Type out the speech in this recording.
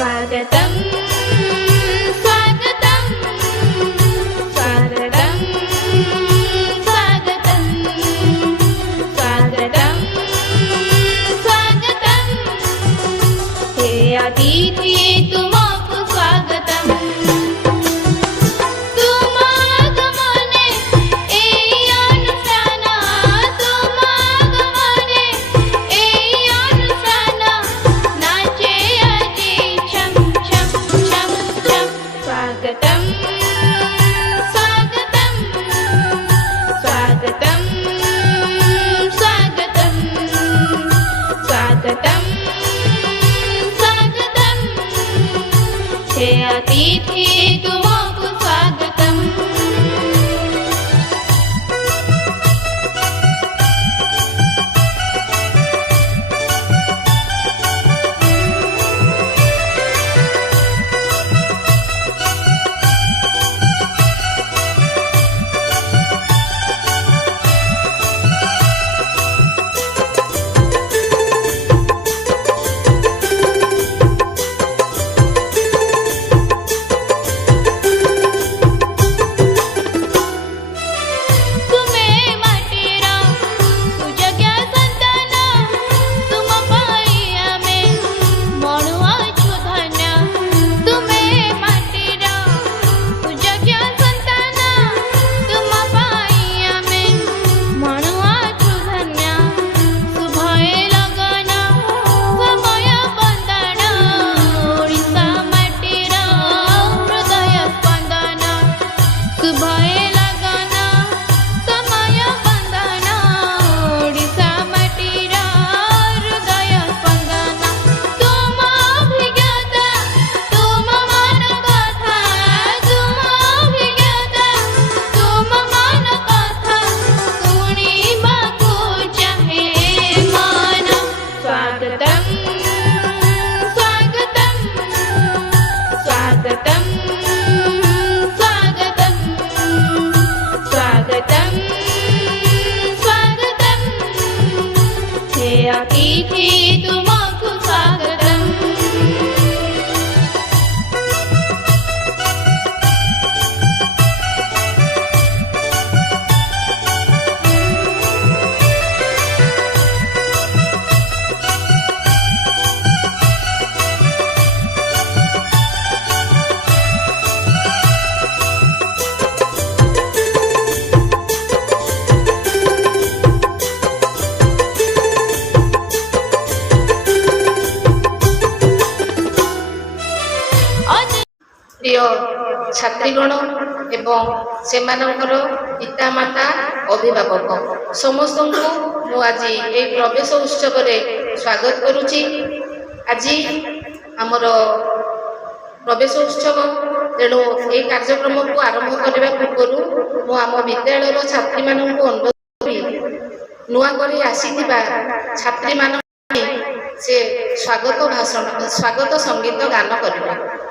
स्वागतं स्वागतं स्वागतं स्वागतं स्वागतं स्वागतं हे अतिथि तुमको स्वागतं अतिथि तुमको स्वागतं अतिथि तुमको स्वागतं प्रिय छात्रीगण एवं सेमानंकर पितामाता अभिभावक समस्त को आज ये प्रवेश उत्सव स्वागत करुच्ची। आज आमर प्रवेश उत्सव तेणु ये कार्यक्रम को आरंभ करने पूर्व मु आम विद्यालय छात्री मान अनुरोध करी नुआ कर आसीथिबा छात्री मान से स्वागत भाषण स्वागत संगीत गान करेंगे।